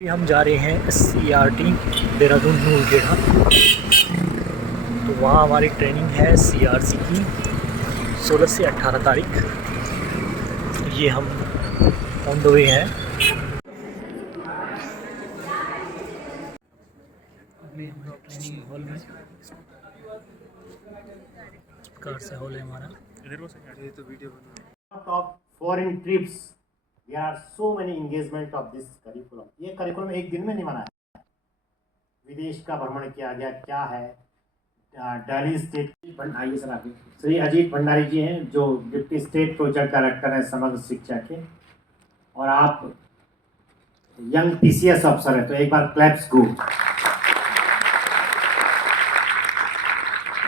हम जा रहे हैं CRT देहरादून नूरखेड़ा। तो वहाँ हमारी ट्रेनिंग है CRC की 16 से 18 तारीख। ये हम ऑन द वे हैं। अभी हम लोग ट्रेनिंग हॉल में, इस प्रकार से हॉल है हमारा। Of foreign trips, there are so many engagement of this curriculum. ये curriculum एक दिन में नहीं बना है। विदेश का भ्रमण किया गया, क्या है दिल्ली स्टेट। आइए सर आगे। श्री अजीत भंडारी जी हैं जो डिप्टी स्टेट प्रोजेक्ट डायरेक्टर हैं समग्र शिक्षा के, और आप यंग PCS अफसर हैं, तो एक बार क्लैप्स गो।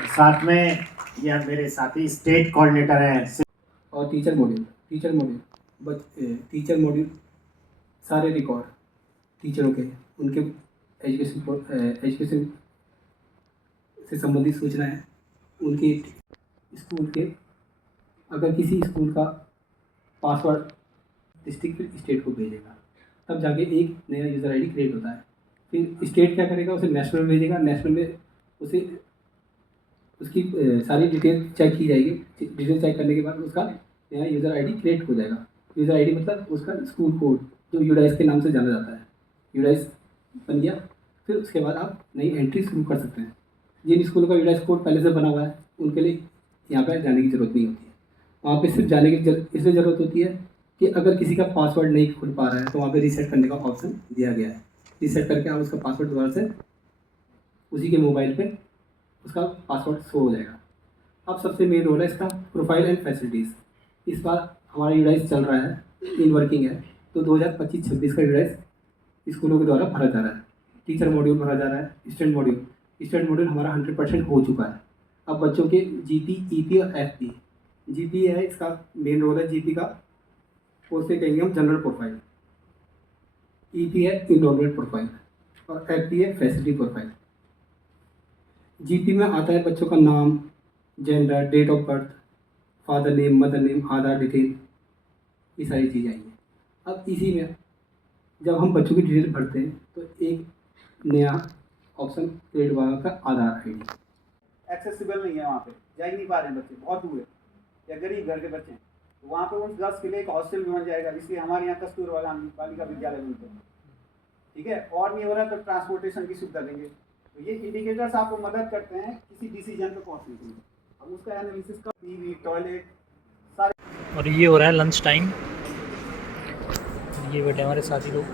साथ में ये मेरे साथी स्टेट कोऑर्डिनेटर हैं और टीचर मॉड्यूल सारे रिकॉर्ड टीचरों के, उनके एजुकेशन से संबंधित सूचनाएं, उनके स्कूल के, अगर किसी स्कूल का पासवर्ड डिस्ट्रिक्ट स्टेट को भेजेगा तब जाके एक नया यूज़र आईडी क्रिएट होता है। फिर स्टेट क्या करेगा, उसे नेशनल भेजेगा, नेशनल में उसे उसकी सारी डिटेल चेक की जाएगी। डिटेल चेक करने के बाद उसका नया यूज़र आईडी क्रिएट हो जाएगा। यूज़र आईडी मतलब उसका स्कूल कोड जो यूडाइस के नाम से जाना जाता है। यूडाइस बन गया, फिर उसके बाद आप नई एंट्री शुरू कर सकते हैं। जिन स्कूलों का यूडाइस कोड पहले से बना हुआ है उनके लिए यहाँ पर जाने की ज़रूरत नहीं होती है। वहाँ पर सिर्फ जाने की इसलिए ज़रूरत होती है कि अगर किसी का पासवर्ड नहीं खुल पा रहा है तो वहाँ पर रीसेट करने का ऑप्शन दिया गया है। रीसेट करके आप उसका पासवर्ड दोबारा से उसी के मोबाइल पर उसका पासवर्ड शो हो जाएगा। अब सबसे मेन रोल है इसका प्रोफाइल एंड फैसिलिटीज़। इस बार हमारा यूडाइस चल रहा है, इन वर्किंग है, तो 2025-26 का यूडाइस स्कूलों के द्वारा भरा जा रहा है। टीचर मॉड्यूल भरा जा रहा है, स्टूडेंट मॉड्यूल हमारा 100% हो चुका है। अब बच्चों के GP, EP और FP। GP है, इसका मेन रोल है GP का, उसे कहेंगे हम जनरल प्रोफाइल। EP है इनरोलमेंट प्रोफाइल और FP है फैसिलिटी प्रोफाइल। GP में आता है बच्चों का नाम, gender, date of birth, father name, mother name, Aadhaar detail, ये सारी चीज़ें आएंगी। अब इसी में जब हम बच्चों की डिटेल भरते हैं तो एक नया ऑप्शन क्रिएट हुआ का आधार ID। एक्सेसिबल नहीं है, वहाँ पे जा ही नहीं पा रहे हैं बच्चे, बहुत दूर है या गरीब घर के बच्चे हैं, तो वहाँ पे उन गर्ल्स के लिए एक हॉस्टल भी बन जाएगा। इसलिए हमारे यहाँ कस्तूरबा बालिका विद्यालय बनते हैं, ठीक है। और नहीं हो रहा तो ट्रांसपोर्टेशन की सुविधा देंगे। तो ये इंडिकेटर्स आपको मदद करते हैं किसी डिसीजन पे पहुंचने के लिए। अब उसका एनालिसिस का टीवी, टॉयलेट सारे। और ये हो रहा है लंच टाइम। ये बैठे हमारे साथी लोग।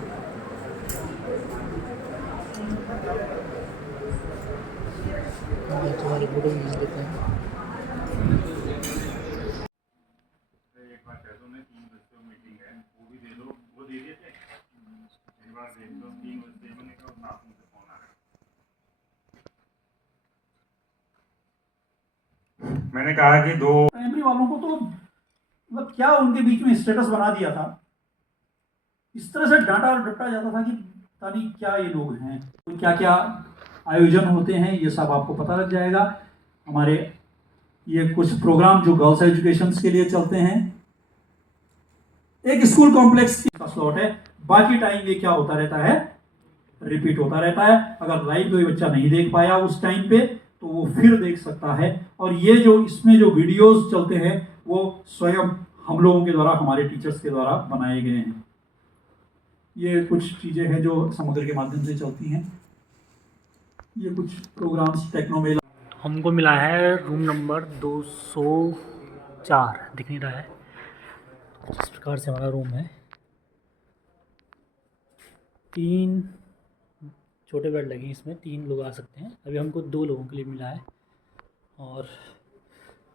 तुम्हारी फोटो खींच देते हैं। मैंने कहा कि दो प्राइमरी वालों को तो मतलब क्या उनके बीच में स्टेटस बना दिया था, इस तरह से डांटा और डपटा जाता था कि पता नहीं क्या ये लोग हैं, क्या क्या आयोजन होते हैं ये सब आपको पता लग जाएगा। हमारे ये कुछ प्रोग्राम जो गर्ल्स एजुकेशन के लिए चलते हैं, एक स्कूल कॉम्प्लेक्स का स्लॉट है, बाकी टाइम ये क्या होता रहता है, रिपीट होता रहता है। अगर लाइव कोई बच्चा नहीं देख पाया उस टाइम पे तो वो फिर देख सकता है। और ये जो इसमें जो वीडियोस चलते हैं वो स्वयं हम लोगों के द्वारा, हमारे टीचर्स के द्वारा बनाए गए हैं। ये कुछ चीज़ें हैं जो समग्र के माध्यम से चलती हैं। ये कुछ प्रोग्राम्स टेक्नोमेला। हमको मिला है रूम नंबर 204, दिख नहीं रहा है। इस प्रकार से हमारा रूम है। 3 छोटे बेड लगे, इसमें 3 लोग आ सकते हैं। अभी हमको 2 लोगों के लिए मिला है और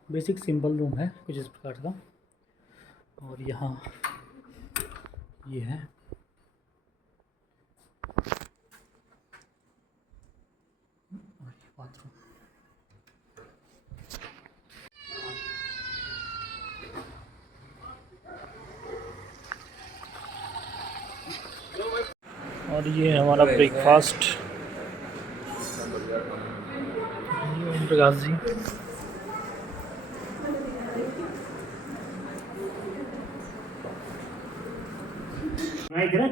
बेसिक सिंपल रूम है कुछ इस प्रकार का। और यहाँ ये है, बाथरूम। और ये हमारा ब्रेकफास्ट। प्रकाश जी,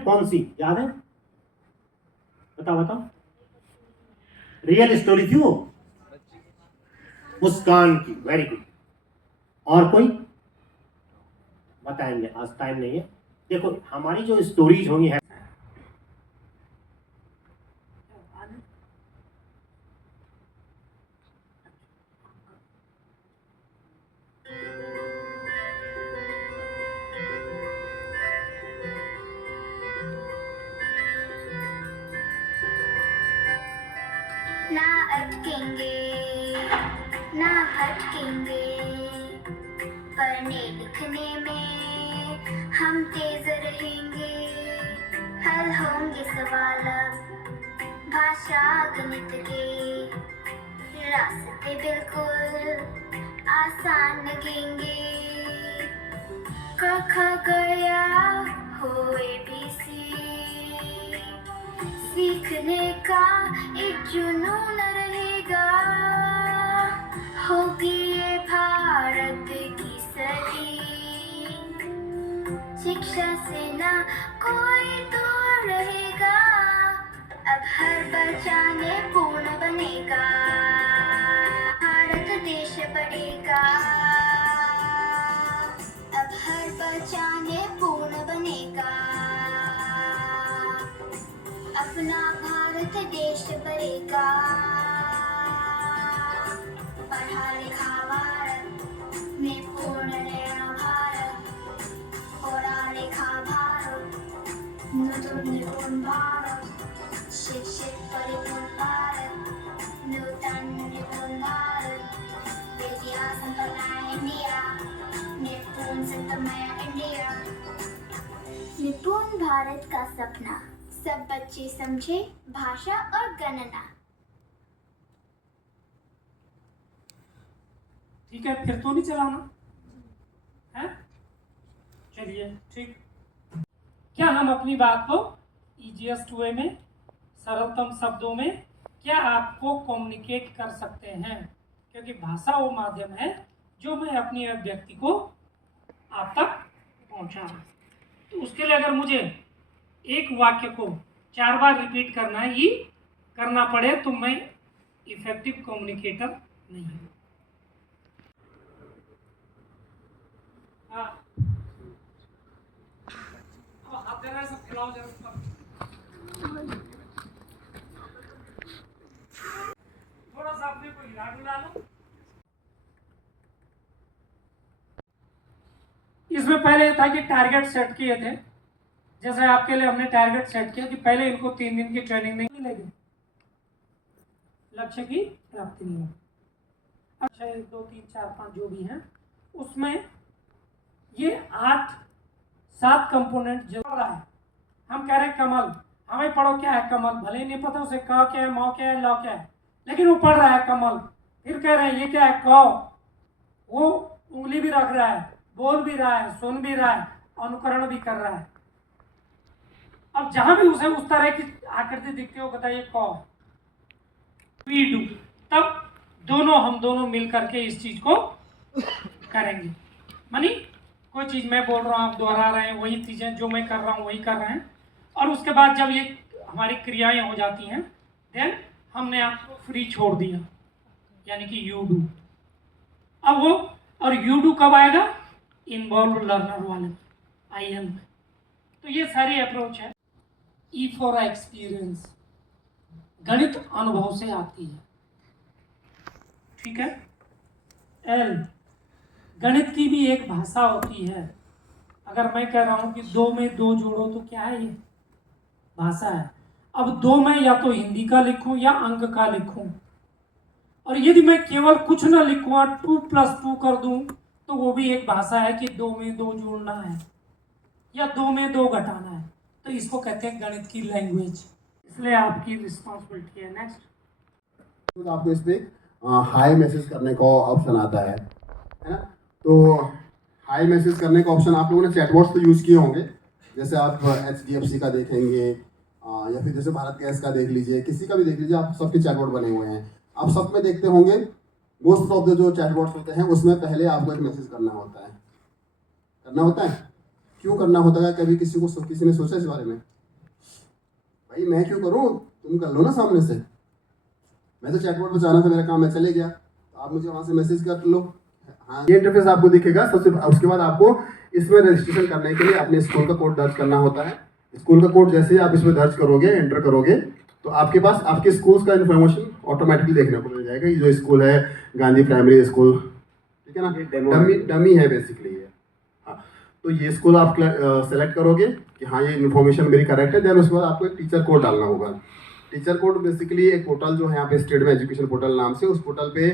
कौन सी याद है? बताओ रियल स्टोरी थी वो मुस्कान की। Very good. और कोई बताएंगे? आज टाइम नहीं है। देखो हमारी जो स्टोरीज होंगी है ना अटकेंगे ना भटकेंगे, पढ़ने लिखने में हम तेज रहेंगे। हल होंगे सवाल अब भाषा गणित के, रास्ते बिल्कुल आसान लगेंगे। क ख गया हो ABC, सीखने का एक जुनून रहेगा। होगी ये भारत की सदी, शिक्षा से ना कोई दूर रहेगा। अब हर बच्चा ने पूर्ण बनेगा, भारत देश बढ़ेगा। अब हर बच्चा ने पूर्ण बनेगा, अपना भारत देश बढ़ेगा। पढ़ा लिखा भारत में पूर्ण नया भारत, पढ़ा लिखा भारत नूतन निपुण भारत, शिक्षित परिपूर्ण भारत, नूतन निपुण भारत, विद्या संपन्न इंडिया, निपुण संतमय इंडिया। निपुण भारत का सपना सब बच्चे समझे भाषा और गणना। ठीक है, फिर तो नहीं चलाना है? चलिए ठीक। क्या हम अपनी बात को ईजीएस्ट वे में, सरलतम शब्दों में क्या आपको कम्युनिकेट कर सकते हैं? क्योंकि भाषा वो माध्यम है जो मैं अपनी अभिव्यक्ति को आप तक पहुंचा। तो उसके लिए अगर मुझे एक वाक्य को 4 बार रिपीट करना पड़े तो मैं इफेक्टिव कम्युनिकेटर नहीं हूँ। हाँ, हाथ जरा सब खिलाओ जरा। थोड़ा सा अपने को हिला डुला लो। इसमें पहले ये था कि टारगेट सेट किए थे। जैसे आपके लिए हमने टारगेट सेट किया कि पहले इनको 3 दिन की ट्रेनिंग नहीं मिलेगी, लक्ष्य की प्राप्ति नहीं होगी। अच्छा 1 2 3 4 5 जो भी हैं उसमें ये 8-7 कंपोनेंट जरूर रहा है। हम कह रहे हैं कमल, हमें पढ़ो क्या है कमल, भले ही नहीं पता उसे क क्या है, मौ क्या है, लौ क्या है, लेकिन वो पढ़ रहा है कमल। फिर कह रहे हैं ये क्या है क, वो उंगली भी रख रहा है, बोल भी रहा है, सुन भी रहा है, अनुकरण भी कर रहा है। अब जहां भी उसे उस तरह की आकृति दिखती हो बताइए क, वी डू, तब हम दोनों मिल करके इस चीज को करेंगे। मानी कोई चीज मैं बोल रहा हूँ आप दोहरा रहे हैं, वही चीजें जो मैं कर रहा हूँ वही कर रहे हैं। और उसके बाद जब ये हमारी क्रियाएं हो जाती हैं देन हमने आपको फ्री छोड़ दिया, यानी कि यू डू। अब वो और यू डू कब आएगा? इन्वॉल्व लर्नर वाले IN में। तो ये सारी अप्रोच है। E फॉर एक्सपीरियंस, गणित अनुभव से आती है, ठीक है। L, गणित की भी एक भाषा होती है। अगर मैं कह रहा हूं कि 2 में 2 जोड़ो तो क्या है? ये भाषा है। अब 2 में या तो हिंदी का लिखूं या अंक का लिखूं, और यदि मैं केवल कुछ ना लिखूं 2 + 2 कर दूं तो वो भी एक भाषा है कि 2 में 2 जोड़ना है या 2 में 2 घटाना है। तो इसको कहते हैं गणित की लैंग्वेज, इसलिए आपकी रिस्पॉन्सिबिलिटी है। नेक्स्ट, तो आपको इस पे हाई मैसेज करने का ऑप्शन आता है ना। तो हाई मैसेज करने का ऑप्शन आप लोगों ने चैटबॉट्स तो यूज़ किए होंगे, जैसे आप HDFC का देखेंगे या फिर जैसे भारत गैस का देख लीजिए, किसी का भी देख लीजिए, आप सबके चैटबॉट बने हुए हैं। आप सब में देखते होंगे मोस्ट ऑफ द जो चैटबॉट्स होते हैं उसमें पहले आपको एक मैसेज करना होता है। क्यों करना होता है? कभी किसी ने सोचा इस बारे में? भाई मैं क्यों करूँ, तुम कर लो ना सामने से। मैं तो चैटबॉट पे जाना था, मेरा काम मैं चले गया, तो आप मुझे वहाँ से मैसेज कर लो। हाँ, ये इंटरफेस आपको दिखेगा। सबसे उसके बाद आपको इसमें रजिस्ट्रेशन करने के लिए अपने स्कूल का कोड दर्ज करना होता है। स्कूल का कोड जैसे ही आप इसमें दर्ज करोगे, एंटर करोगे, तो आपके पास आपके स्कूल्स का इन्फॉर्मेशन ऑटोमेटिकली देखने को मिल जाएगा। ये जो स्कूल है गांधी प्राइमरी स्कूल, ठीक है ना, डमी है बेसिकली ये। हाँ, तो ये स्कूल आप सेलेक्ट करोगे कि हाँ ये इन्फॉर्मेशन मेरी करेक्ट है। देन उसके बाद आपको एक टीचर कोड डालना होगा। टीचर कोड बेसिकली एक पोर्टल जो है यहाँ पे स्टेट में एजुकेशन पोर्टल नाम से, उस पोर्टल पे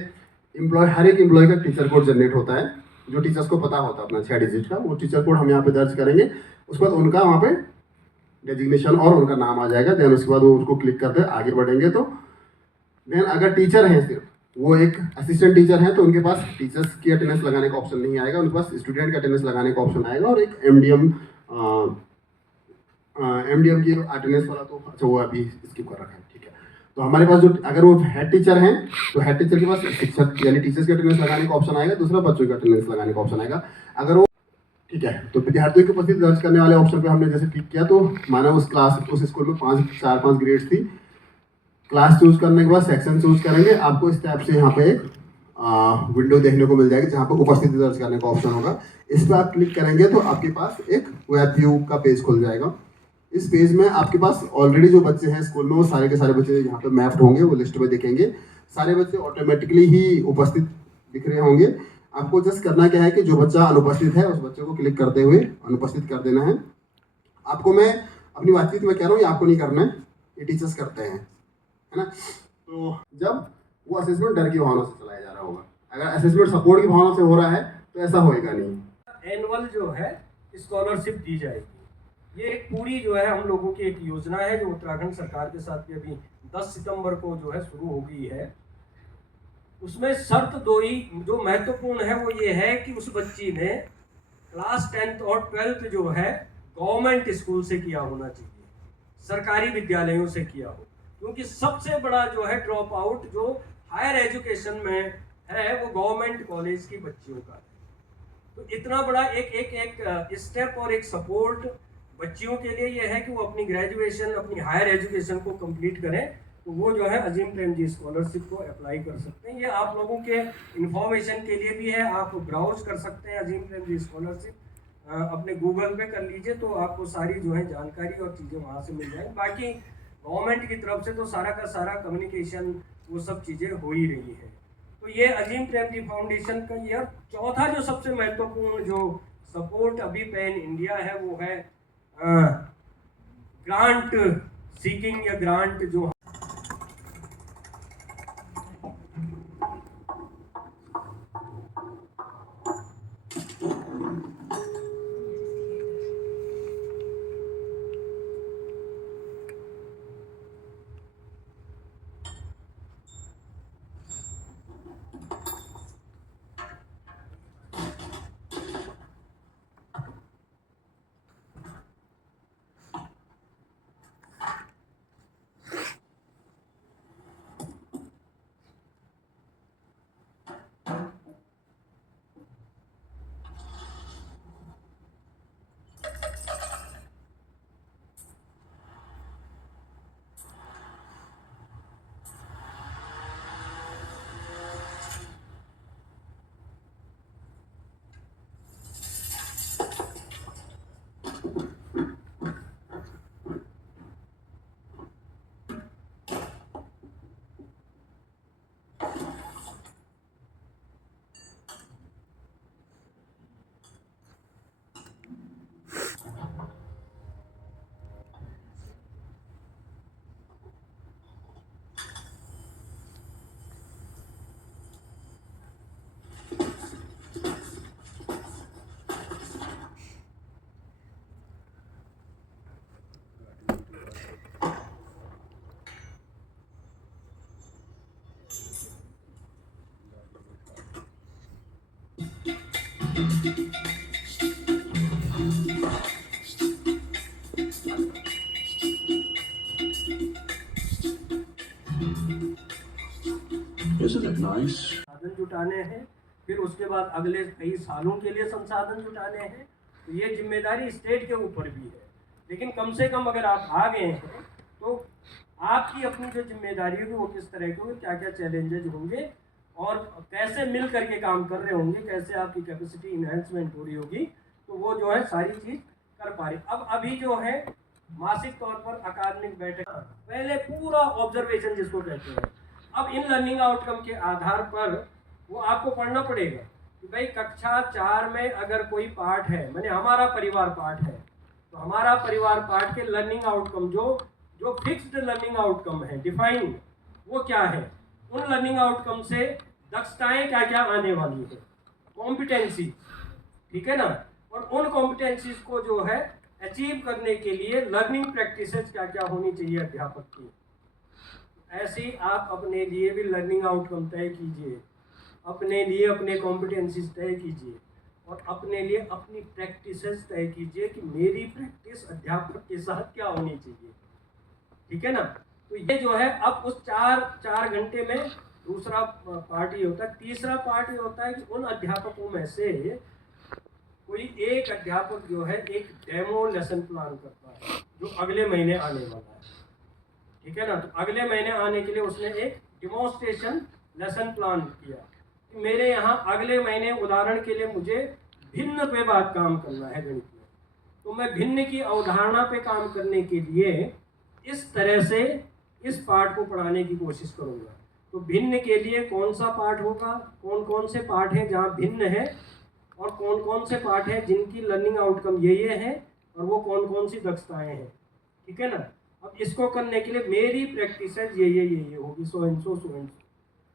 हर एक एम्प्लॉय का टीचर कोड जनरेट होता है, जो टीचर्स को पता होता है अपना 6 डिजिट का। वो टीचर कोड हम यहाँ पे दर्ज करेंगे, उसके बाद उनका वहाँ पे डेजिग्नेशन और उनका नाम आ जाएगा। देन उसके बाद वो उसको क्लिक करते आगे बढ़ेंगे। तो देन अगर टीचर हैं, सिर्फ वो एक असिस्टेंट टीचर हैं, तो उनके पास टीचर्स की अटेंडेंस लगाने का ऑप्शन नहीं आएगा, उनके पास स्टूडेंट की अटेंडेंस लगाने का ऑप्शन आएगा। और एक एमडीएम की अटेंडेंस वाला तो अच्छा वो अभी स्किप कर रखा है, ठीक है। तो हमारे पास जो अगर वो हेड टीचर हैं, तो हेड टीचर के पास शिक्षक यानी टीचर्स की अटेंडेंस लगाने का ऑप्शन आएगा, दूसरा बच्चों की अटेंडेंस लगाने का ऑप्शन आएगा। अगर वो ठीक है, तो विद्यार्थियों की उपस्थिति दर्ज करने वाले ऑप्शन पे हमने जैसे क्लिक किया, तो माना उस स्कूल में 4-5 ग्रेड्स थी। क्लास चूज करने के बाद सेक्शन चूज करेंगे, आपको इस टाइप से यहाँ पे एक विंडो देखने को मिल जाएगी जहाँ पे उपस्थिति दर्ज करने का ऑप्शन होगा। इस पर आप क्लिक करेंगे तो आपके पास एक वेब व्यू का पेज खुल जाएगा। इस पेज में आपके पास ऑलरेडी जो बच्चे हैं स्कूल में, वो सारे के सारे बच्चे यहाँ पे मैप्ड होंगे, वो लिस्ट में दिखेंगे। सारे बच्चे ऑटोमेटिकली ही उपस्थित दिख रहे होंगे। आपको जस्ट करना क्या है कि जो बच्चा अनुपस्थित है उस बच्चे को क्लिक करते हुए अनुपस्थित कर देना है। आपको मैं अपनी बातचीत में कह रहा हूँ, ये आपको नहीं करना है, ये टीचर्स करते हैं, है ना। तो जब वो असेसमेंट डर की भावना से चलाया जा रहा होगा, अगर असेसमेंट सपोर्ट की भावना से हो रहा है तो ऐसा होएगा नहीं। एनुअल जो है स्कॉलरशिप दी जाएगी। ये एक पूरी जो है हम लोगों की एक योजना है जो उत्तराखंड सरकार के साथ भी अभी 10 सितंबर को जो है शुरू हो गई है। उसमें शर्त दो ही जो महत्वपूर्ण है वो ये है कि उस बच्ची ने क्लास 10th और 12th जो है गवर्नमेंट स्कूल से किया होना चाहिए, सरकारी विद्यालयों से किया हो। क्योंकि सबसे बड़ा जो है ड्रॉप आउट जो हायर एजुकेशन में है वो गवर्नमेंट कॉलेज की बच्चियों का है। तो इतना बड़ा एक स्टेप और एक सपोर्ट बच्चियों के लिए ये है कि वो अपनी ग्रेजुएशन, अपनी हायर एजुकेशन को कंप्लीट करें, तो वो जो है अजीम प्रेमजी स्कॉलरशिप को अप्लाई कर सकते हैं। ये आप लोगों के इंफॉर्मेशन के लिए भी है, आप ब्राउज कर सकते हैं अजीम प्रेमजी स्कॉलरशिप, अपने गूगल पे कर लीजिए तो आपको सारी जो है जानकारी और चीज़ें वहाँ से मिल जाएंगी। बाकी गवर्नमेंट की तरफ से तो सारा का सारा कम्युनिकेशन वो सब चीज़ें हो ही रही है। तो ये अजीम प्रेमजी फाउंडेशन का ये। चौथा जो सबसे महत्वपूर्ण जो सपोर्ट अभी पैन इंडिया है वो है ग्रांट सीकिंग या ग्रांट जो संसाधन जुटाने हैं, फिर उसके बाद अगले कई सालों के लिए संसाधन जुटाने हैं। तो ये जिम्मेदारी स्टेट के ऊपर भी है, लेकिन कम से कम अगर आप आ गए हैं तो आपकी अपनी जो जिम्मेदारी होगी वो किस तरह की होगी, क्या क्या चैलेंजेज होंगे और कैसे मिल करके काम कर रहे होंगे, कैसे आपकी कैपेसिटी इन्हेंसमेंट हो रही होगी, तो वो जो है सारी चीज़ कर पा रही। अब अभी जो है मासिक तौर पर अकादमिक बैठक, पहले पूरा ऑब्जर्वेशन जिसको कहते हैं, अब इन लर्निंग आउटकम के आधार पर वो आपको पढ़ना पड़ेगा कि भाई कक्षा 4 में अगर कोई पार्ट है, मैंने हमारा परिवार पार्ट है, तो हमारा परिवार पार्ट के लर्निंग आउटकम जो फिक्स्ड लर्निंग आउटकम है, डिफाइन, वो क्या है, उन लर्निंग आउटकम से दक्षताएं क्या क्या आने वाली है, कॉम्पिटेंसी, ठीक है ना, और उन कॉम्पिटेंसीज को जो है अचीव करने के लिए लर्निंग प्रैक्टिसेस क्या क्या होनी चाहिए अध्यापक की। ऐसे ही आप अपने लिए भी लर्निंग आउटकम तय कीजिए, अपने लिए अपने कॉम्पिटेंसीज तय कीजिए और अपने लिए अपनी प्रैक्टिसेस तय कीजिए कि मेरी प्रैक्टिस अध्यापक के साथ क्या होनी चाहिए, ठीक है ना। तो ये जो है अब उस चार घंटे में दूसरा पार्ट ये होता है। तीसरा पार्ट ये होता है कि उन अध्यापकों में से कोई एक अध्यापक जो है एक डेमो लेसन प्लान करता है जो अगले महीने आने वाला है, ठीक है ना। तो अगले महीने आने के लिए उसने एक डिमॉन्स्ट्रेशन लेसन प्लान किया कि मेरे यहाँ अगले महीने उदाहरण के लिए मुझे भिन्न पे बात काम करना है गणित में, तो मैं भिन्न की अवधारणा पे काम करने के लिए इस तरह से इस पार्ट को पढ़ाने की कोशिश करूँगा। तो भिन्न के लिए कौन सा पार्ट होगा, कौन कौन से पार्ट हैं जहाँ भिन्न है और कौन कौन से पार्ट हैं जिनकी लर्निंग आउटकम ये है और वो कौन कौन सी दक्षताएं हैं, ठीक है ना। अब इसको करने के लिए मेरी प्रैक्टिस है ये होगी, सो एंड सो,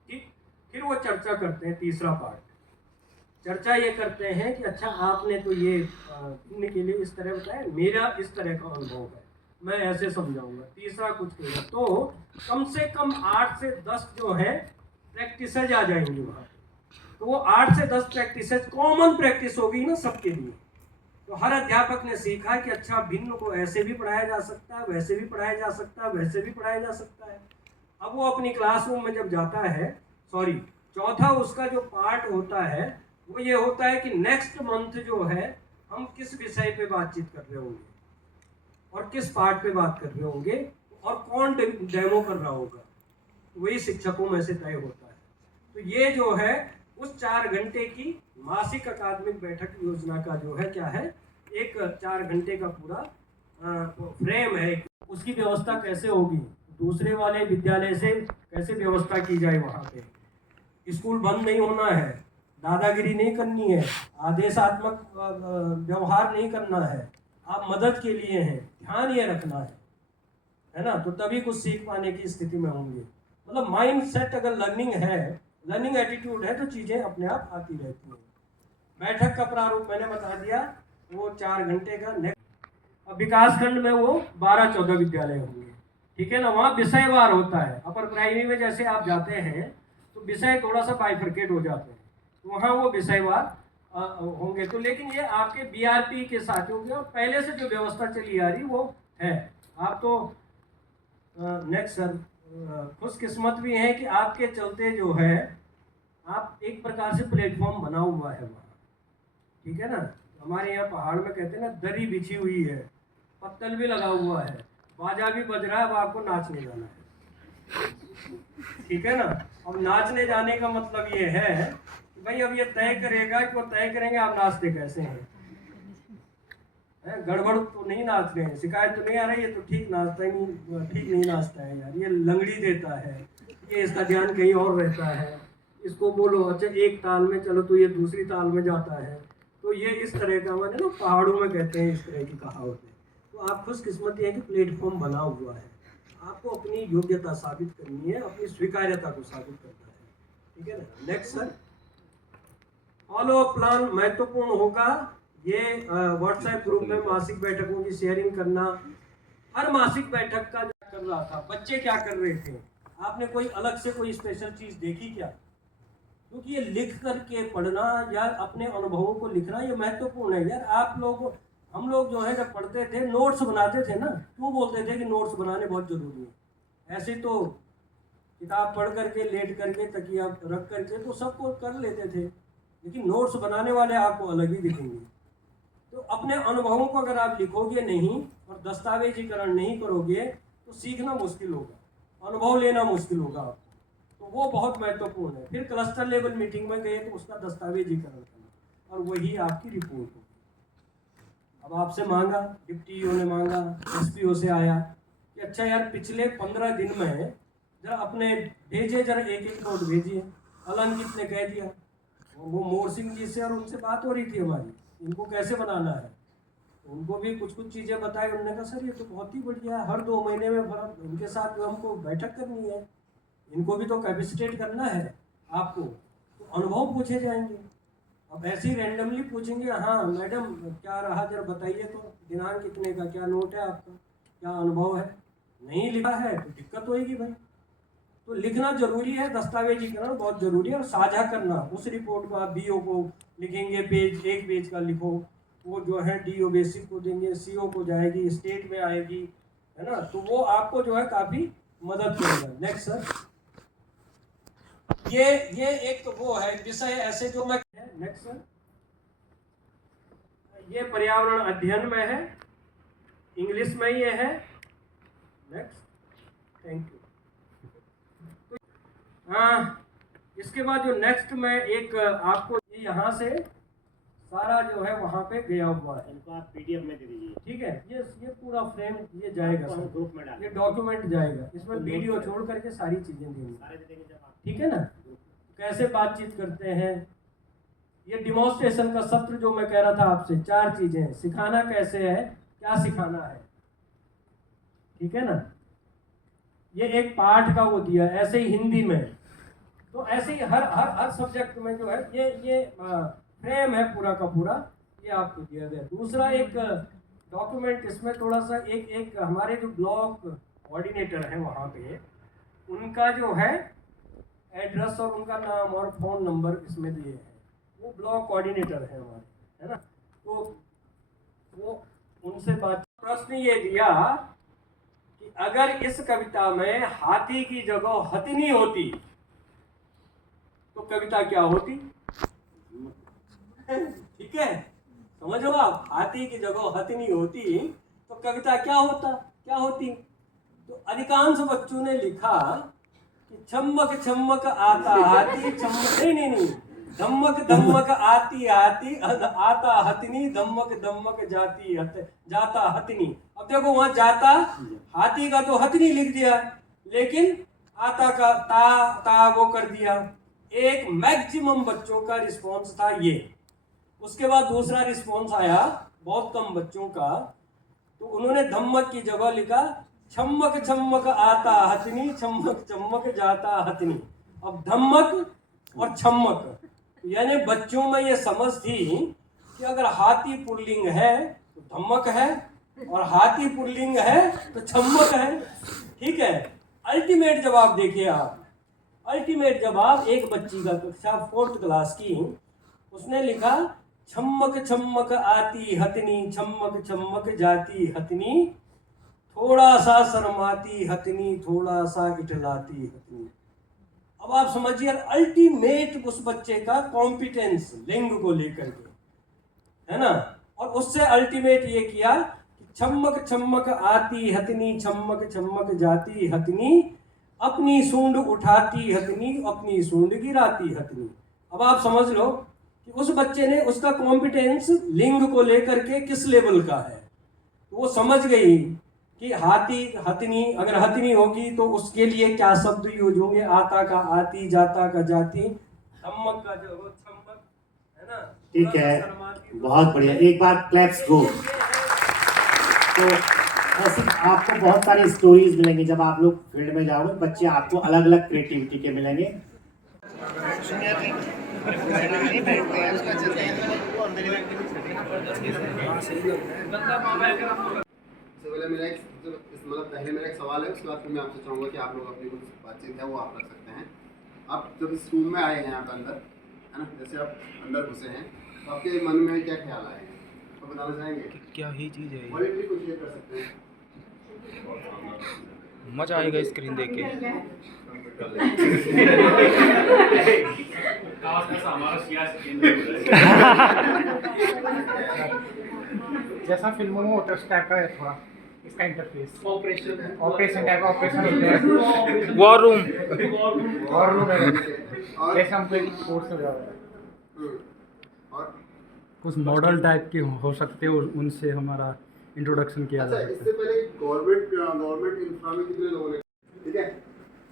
ठीक। फिर वो चर्चा करते हैं, तीसरा पार्ट चर्चा ये करते हैं कि अच्छा आपने तो ये भिन्न के लिए इस तरह बताया, मेरा इस तरह का अनुभव है, मैं ऐसे समझाऊंगा। तीसरा कुछ कहेगा, तो कम से कम 8 से 10 जो है प्रैक्टिसेज आ जाएंगी वहाँ। तो वो 8 से 10 प्रैक्टिसेज कॉमन प्रैक्टिस होगी ना सबके लिए। तो हर अध्यापक ने सीखा कि अच्छा भिन्न को ऐसे भी पढ़ाया जा सकता है, वैसे भी पढ़ाया जा सकता है, वैसे भी पढ़ाया जा सकता है। अब वो अपनी क्लासरूम में जब जाता है, चौथा उसका जो पार्ट होता है वो ये होता है कि नेक्स्ट मंथ जो है हम किस विषय पे बातचीत कर रहे होंगे और किस पार्ट पे बात कर रहे होंगे और कौन डेमो कर रहा होगा, वही शिक्षकों में से तय होता है। तो ये जो है उस 4 घंटे की मासिक अकादमिक बैठक योजना का जो है क्या है, एक 4 घंटे का पूरा फ्रेम है। उसकी व्यवस्था कैसे होगी, दूसरे वाले विद्यालय से कैसे व्यवस्था की जाए, वहाँ पे स्कूल बंद नहीं होना है, दादागिरी नहीं करनी है, आदेशात्मक व्यवहार नहीं करना है, आप मदद के लिए हैं, ध्यान ये रखना है ना। तो तभी कुछ सीख पाने की स्थिति में होंगे। मतलब माइंड सेट अगर लर्निंग है, लर्निंग एटीट्यूड है, तो चीज़ें अपने आप आती रहती हैं। बैठक का प्रारूप मैंने बता दिया, वो 4 घंटे का। नेक्स्ट अब विकास खंड में वो 12-14 विद्यालय होंगे, ठीक है ना। वहाँ विषयवार होता है। अपर प्राइमरी में जैसे आप जाते हैं तो विषय थोड़ा सा बाइफरकेट हो जाते हैं, तो वहाँ वो विषयवार होंगे। तो लेकिन ये आपके बीआरपी के साथ होंगे और पहले से जो व्यवस्था चली आ रही वो है। आप तो नेक्स्ट सर खुशकिस्मत भी हैं कि आपके चलते जो है आप एक प्रकार से प्लेटफॉर्म बना हुआ है वहाँ, ठीक है ना। हमारे यहाँ पहाड़ में कहते हैं ना, दरी बिछी हुई है, पत्तल भी लगा हुआ है, बाजा भी बज रहा है, अब आपको नाचने जाना है, ठीक है ना। अब नाचने जाने का मतलब ये है कि भाई अब ये तय करेगा कि वो तय करेंगे आप नाचते कैसे हैं। गड़बड़ तो नहीं नाच रहे हैं, शिकायत तो नहीं आ रही है, तो ठीक नाचता ही नहीं, ठीक नहीं नाचता है यार, ये लंगड़ी देता है, ये इसका ध्यान कहीं और रहता है, इसको बोलो अच्छा एक ताल में चलो तो ये दूसरी ताल में जाता है। तो ये इस तरह का, मैंने ना पहाड़ों में कहते हैं इस तरह की कहावत है। तो आप खुशकिस्मती है कि प्लेटफॉर्म बना हुआ है, आपको अपनी योग्यता साबित करनी है, अपनी स्वीकार्यता को साबित करना है, ठीक है ना। Next sir, follow up plan महत्वपूर्ण होगा। ये व्हाट्सएप ग्रुप में मासिक बैठकों की शेयरिंग करना, हर मासिक बैठक का जो कर रहा था, बच्चे क्या कर रहे थे, आपने कोई अलग से कोई स्पेशल चीज़ देखी क्या? क्योंकि ये लिख करके पढ़ना या अपने अनुभवों को लिखना ये महत्वपूर्ण है यार। आप लोग, हम लोग जो है जब पढ़ते थे नोट्स बनाते थे ना, क्यों बोलते थे कि नोट्स बनाने बहुत ज़रूरी है। ऐसे तो किताब पढ़ करके, लेट करके, तकिया रख करके तो सबको कर लेते थे, लेकिन नोट्स बनाने वाले आपको अलग ही दिखेंगे। तो अपने अनुभवों को अगर आप लिखोगे नहीं और दस्तावेजीकरण नहीं करोगे तो तो सीखना मुश्किल होगा, अनुभव लेना मुश्किल होगा आपको। तो वो बहुत महत्वपूर्ण है। फिर क्लस्टर लेवल मीटिंग में गए तो उसका दस्तावेजीकरण करना और वही आपकी रिपोर्ट होगी। अब आपसे मांगा, डिप्टी ईओ ने मांगा, एसपीओ से आया कि अच्छा यार पिछले 15 दिन में जरा अपने भेजे, जरा एक एक नोट भेजिए। अलंकित ने कह दिया, वो मोर सिंह जी से और उनसे बात हो रही थी हमारी, इनको कैसे बनाना है। उनको भी कुछ कुछ चीज़ें बताई। उन्होंने कहा सर ये तो बहुत ही बढ़िया है, हर 2 महीने में फर्क, इनके साथ जो हमको बैठक करनी है, इनको भी तो कैपेसिटेट करना है आपको, तो अनुभव पूछे जाएंगे। अब ऐसे ही रैंडमली पूछेंगे, हाँ मैडम क्या रहा जरा बताइए तो, दिनांक कितने का, क्या नोट है आपका, क्या अनुभव है। नहीं लिखा है तो दिक्कत होएगी भाई। तो लिखना जरूरी है, दस्तावेजीकरण बहुत जरूरी है, और साझा करना। उस रिपोर्ट को आप बीओ को लिखेंगे, पेज 1 पेज का लिखो, वो जो है डीओ बेसिक को देंगे, सीओ को जाएगी, स्टेट में आएगी, है ना। तो वो आपको जो है काफ़ी मदद करेगा। नेक्स्ट सर, ये एक वो है विषय ऐसे जो मैं, नेक्स्ट सर, ये पर्यावरण अध्ययन में है, इंग्लिश में ये है। Next, thank you. हाँ, इसके बाद जो नेक्स्ट में एक आपको यहाँ से सारा जो है वहाँ पे गया हुआ है, इनको आप पीडीएफ में दे दीजिए। ठीक है। ये पूरा फ्रेम ये जाएगा सर, ग्रुप में डाल, ये डॉक्यूमेंट जाएगा, इसमें वीडियो छोड़ करके सारी चीज़ें देंगे, सारे दे देंगे जब आप। ठीक है ना। कैसे बातचीत करते हैं, ये डिमॉन्स्ट्रेशन का सत्र जो मैं कह रहा था आपसे, 4 चीज़ें हैं। सिखाना कैसे है, क्या सिखाना है, ठीक है ना। ये एक पाठ का वो दिया, ऐसे ही हिंदी में, तो ऐसे ही हर सब्जेक्ट में जो है ये फ्रेम है पूरा का पूरा, ये आपको दिया गया। दूसरा एक डॉक्यूमेंट, इसमें थोड़ा सा एक हमारे जो ब्लॉक कोऑर्डिनेटर हैं वहाँ पे, उनका जो है एड्रेस और उनका नाम और फ़ोन नंबर इसमें दिए हैं। वो ब्लॉक कोऑर्डिनेटर हैं हमारे, है ना। तो वो उनसे बात, प्रश्न ये दिया कि अगर इस कविता में हाथी की जगह हथिनी होती तो कविता क्या होती। ठीक है, समझो आप, हाथी की जगह हथिनी होती तो कविता क्या होती। तो अधिकांश बच्चों ने लिखा कि छम्मक छम्मक आता हाथी, छम्मक नहीं, धम्मक धम्मक आती हाथी, आता हथिनी, धम्मक धम्मक जाता हथिनी। अब देखो वहां जाता, हाथी का तो हथिनी लिख दिया, लेकिन आता का ता वो कर दिया। एक मैक्सिमम बच्चों का रिस्पॉन्स था ये। उसके बाद दूसरा रिस्पॉन्स आया बहुत कम बच्चों का, तो उन्होंने धम्मक की जगह लिखा छम्मक छम्मक आता हथिनी, छम्मक छम्मक जाता हथिनी। अब धम्मक और छम्मक, यानी बच्चों में ये समझ थी कि अगर हाथी पुल्लिंग है तो धम्मक है, और हाथी पुल्लिंग है तो छम्मक है। ठीक है। अल्टीमेट जवाब देखिए आप, अल्टीमेट जवाब एक बच्ची का, कक्षा 4th क्लास की, उसने लिखा छम्मक छम्मक आती हथिनी, छम्मक छम्मक जाती हथिनी, थोड़ा सा शर्माती हथिनी, थोड़ा सा इटलाती हथिनी। अब आप समझिए अल्टीमेट उस बच्चे का कॉम्पिटेंस लिंग को लेकर के, है ना। और उससे अल्टीमेट ये किया कि छम्मक छम्मक आती हथिनी, छम्मक छम्मक जाती हथिनी, अपनी सूंड उठाती हथिनी, अपनी सूंड गिराती हथिनी। अब आप समझ लो कि उस बच्चे ने, उसका कॉम्पिटेंस लिंग को लेकर के किस लेवल का है। तो वो समझ गई कि हाथी हथिनी, अगर हथिनी होगी तो उसके लिए क्या शब्द यूज होंगे, आता का आती, जाता का जाती, धम्मक का जो छम्मक, है ना। ठीक है, बहुत बढ़िया, एक बार क्लैप्स गो। तो ऐसे आपको बहुत सारी स्टोरीज मिलेंगी जब आप लोग फील्ड में जाओगे, बच्चे आपको अलग अलग क्रिएटिविटी के मिलेंगे। मेरा एक सवाल है, उसके बाद फिर मैं आपसे चाहूँगा कि आप लोग अपनी कुछ बातचीत है वो आप रख सकते हैं। आप जब इस रूम में आए हैं यहाँ पे अंदर, है ना, जैसे आप अंदर घुसे हैं, तो आपके मन में क्या ख्याल आए हैं, तो बताना चाहेंगे? क्या ही चीज़ है, कुछ ये कर सकते हैं, मजा आएगा स्क्रीन देख के। जैसा फिल्मों में होता है उस टाइप का है थोड़ा। इसका इंटरफेस ऑपरेशन टाइप ऑपरेशन होते हैं। वॉर रूम है जैसे हमको एक कोर्स हो जाता है और कुछ मॉडल टाइप के हो सकते हैं, उनसे हमारा इंट्रोडक्शन किया अच्छा, जाता है। इससे पहले गवर्नमेंट इंफ्रा में कितने लोगों ने, ठीक है,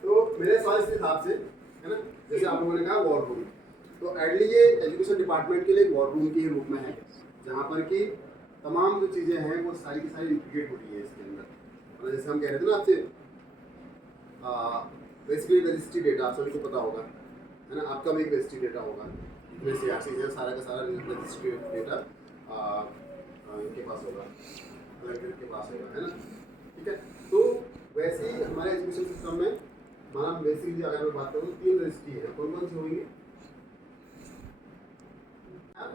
तो मेरे सवाल के हिसाब से है ना, जैसे आप लोगों ने कहा वॉर रूम, तो एडली ये एजुकेशन डिपार्टमेंट के लिए वॉर रूम के रूप में है, जहाँ पर कि तमाम जो चीज़ें हैं वो सारी की सारी इंटीग्रेट हो रही है इसके अंदर। और जैसे हम कह रहे थे ना आपसे, बेसिकली रजिस्ट्री डेटा आप सभी को पता होगा, है ना, आपका भी एक रजिस्ट्री डेटा होगा, इसमें सियासी है, सारा का सारा रजिस्ट्री डेटा इनके पास होगा, कलेक्टर के पास होगा, है ना, ठीक है। तो वैसे ही हमारे एजुकेशन सिस्टम में हमारा बेसिकली अगर मैं बात करूँ 3 रजिस्ट्री है, कौन कौन सी होंगी?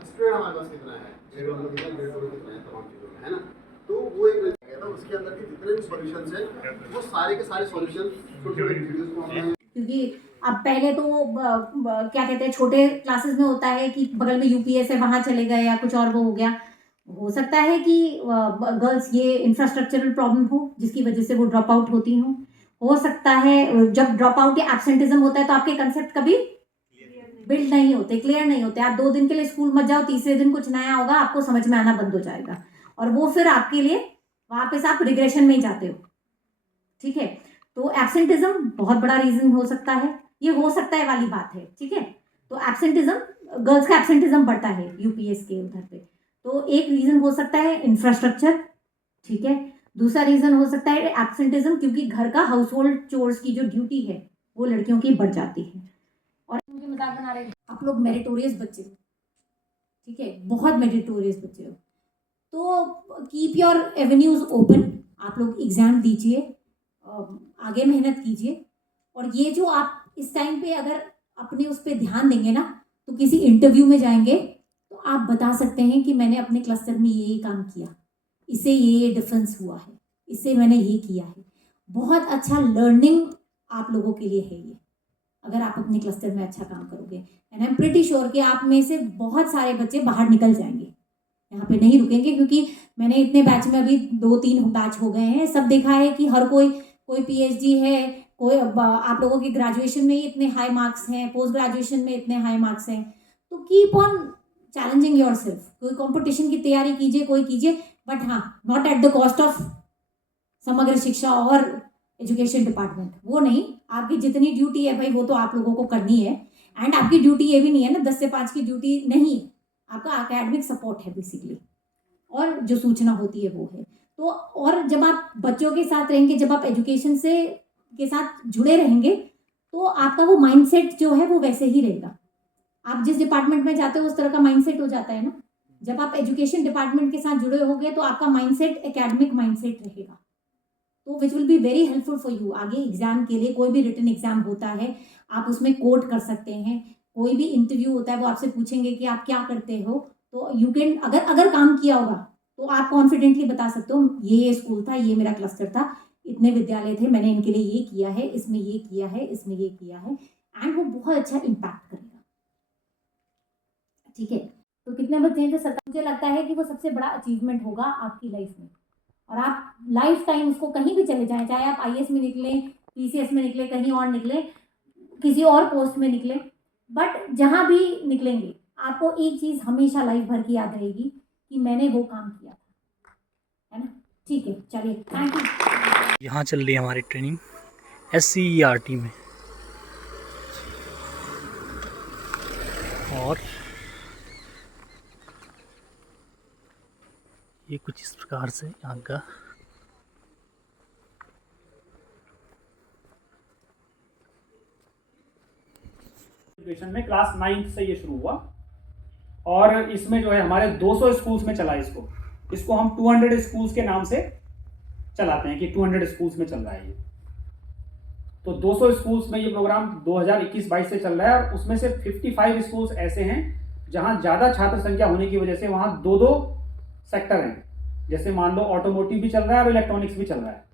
स्टूडेंट हमारे पास कितना है, ग्रेड 1 कितना, ग्रेड 2 कितना है, तमाम चीज़ों में, है ना। तो वो एक रजिस्ट्री है, तो उसके अंदर के जितने भी सॉल्यूशंस हैं वो सारे के सारे सॉल्यूशन छोटे-छोटे वीडियोस को हमने, क्योंकि अब पहले तो क्या कहते हैं, छोटे क्लासेस में होता है कि बगल में यूपीएस है वहाँ चले गए या कुछ और वो हो गया। हो सकता है कि गर्ल्स ये इंफ्रास्ट्रक्चरल प्रॉब्लम हो जिसकी वजह से वो ड्रॉप आउट होती हों। हो सकता है जब ड्रॉप आउट या एब्सेंटिज्म होता है तो आपके कंसेप्ट कभी बिल्ड नहीं होते, क्लियर नहीं होते। आप 2 दिन के लिए स्कूल मत जाओ, तीसरे दिन कुछ नया होगा, आपको समझ में आना बंद हो जाएगा और वो फिर आपके लिए वापस आप रिग्रेशन में ही जाते हो, ठीक है। तो एब्सेंटिज्म बहुत बड़ा रीजन हो सकता है, ये हो सकता है वाली बात है, ठीक है। तो एब्सेंटिज्म, गर्ल्स का एब्सेंटिज्म बढ़ता है यूपीएस के उधर पे, तो एक रीजन हो सकता है इंफ्रास्ट्रक्चर, ठीक है। दूसरा रीजन हो सकता है एब्सेंटिज्म, क्योंकि घर का हाउस होल्ड चोर्स की जो ड्यूटी है वो लड़कियों की बढ़ जाती है। और मुझे मजाक बना रहे हैं, आप लोग मेरिटोरियस बच्चे हो, ठीक है, बहुत मेरिटोरियस बच्चे हो, तो कीप योर एवेन्यूज ओपन। आप लोग एग्जाम दीजिए, आगे मेहनत कीजिए, और ये जो आप इस टाइम पे अगर अपने उस पर ध्यान देंगे ना, तो किसी इंटरव्यू में जाएंगे तो आप बता सकते हैं कि मैंने अपने क्लस्टर में ये काम किया, इससे ये डिफरेंस हुआ है, इससे मैंने ये किया है। बहुत अच्छा लर्निंग आप लोगों के लिए है ये, अगर आप अपने क्लस्टर में अच्छा काम करोगे। And I am pretty sure कि आप में से बहुत सारे बच्चे बाहर निकल जाएंगे, यहाँ पे नहीं रुकेंगे, क्योंकि मैंने इतने बैच में अभी 2-3 बैच हो गए हैं, सब देखा है कि हर कोई पीएचडी है, कोई आप लोगों की ग्रेजुएशन में ही इतने हाई मार्क्स हैं, पोस्ट ग्रेजुएशन में इतने हाई मार्क्स हैं। तो keep on challenging your self, कोई कंपटीशन की तैयारी कीजिए, कोई कीजिए, बट हाँ, not at the cost of समग्र शिक्षा और एजुकेशन डिपार्टमेंट, वो नहीं। आपकी जितनी ड्यूटी है भाई वो तो आप लोगों को करनी है। एंड आपकी ड्यूटी ये भी नहीं है ना 10 से 5 की ड्यूटी नहीं है, आपका एकेडमिक सपोर्ट है बेसिकली, और जो सूचना होती है वो है। तो और जब आप बच्चों के साथ रहेंगे, जब आप एजुकेशन से के साथ जुड़े रहेंगे, तो आपका वो माइंडसेट जो है वो वैसे ही रहेगा। आप जिस डिपार्टमेंट में जाते हो उस तरह का माइंडसेट हो जाता है ना। जब आप एजुकेशन डिपार्टमेंट के साथ जुड़े होगे तो आपका माइंडसेट एकेडमिक माइंडसेट रहेगा, तो which will be very helpful for you. आगे एग्जाम के लिए, कोई भी रिटन एग्जाम होता है आप उसमें कोट कर सकते हैं, कोई भी इंटरव्यू होता है वो आपसे पूछेंगे कि आप क्या करते हो, तो यू कैन, अगर काम किया होगा तो आप कॉन्फिडेंटली बता सकते हो ये स्कूल था, ये मेरा क्लस्टर था, इतने विद्यालय थे, मैंने इनके लिए ये किया है, इसमें ये किया है, इसमें ये किया है, एंड वो बहुत अच्छा इम्पैक्ट करेगा, ठीक है। तो कितने बच्चे हैं जो सरकार, मुझे लगता है कि वो सबसे बड़ा अचीवमेंट होगा आपकी लाइफ में, और आप लाइफ टाइम उसको कहीं भी चले जाएं, चाहे आप आईएएस में निकले, पीसीएस में निकले, कहीं और निकले, किसी और पोस्ट में निकले, बट जहाँ भी निकलेंगे आपको एक चीज़ हमेशा लाइफ भर की याद रहेगी कि मैंने वो काम किया था, है ना। ठीक है, चलिए, थैंक यू। यहाँ चल रही है हमारी ट्रेनिंग SCERT में, और ये कुछ इस प्रकार से यहाँ का एजुकेशन में क्लास 9th से ये शुरू हुआ, और इसमें जो है हमारे 200 स्कूल्स में चला इसको हम 200 स्कूल्स के नाम से चलाते हैं कि 200 स्कूल्स में चल रहा है ये। तो 200 स्कूल्स में ये प्रोग्राम 2021-22 से चल रहा है, और उसमें से 55 स्कूल्स ऐसे हैं जहां ज़्यादा छात्र संख्या होने की वजह से वहां 2-2 सेक्टर हैं। जैसे मान लो ऑटोमोटिव भी चल रहा है और इलेक्ट्रॉनिक्स भी चल रहा है,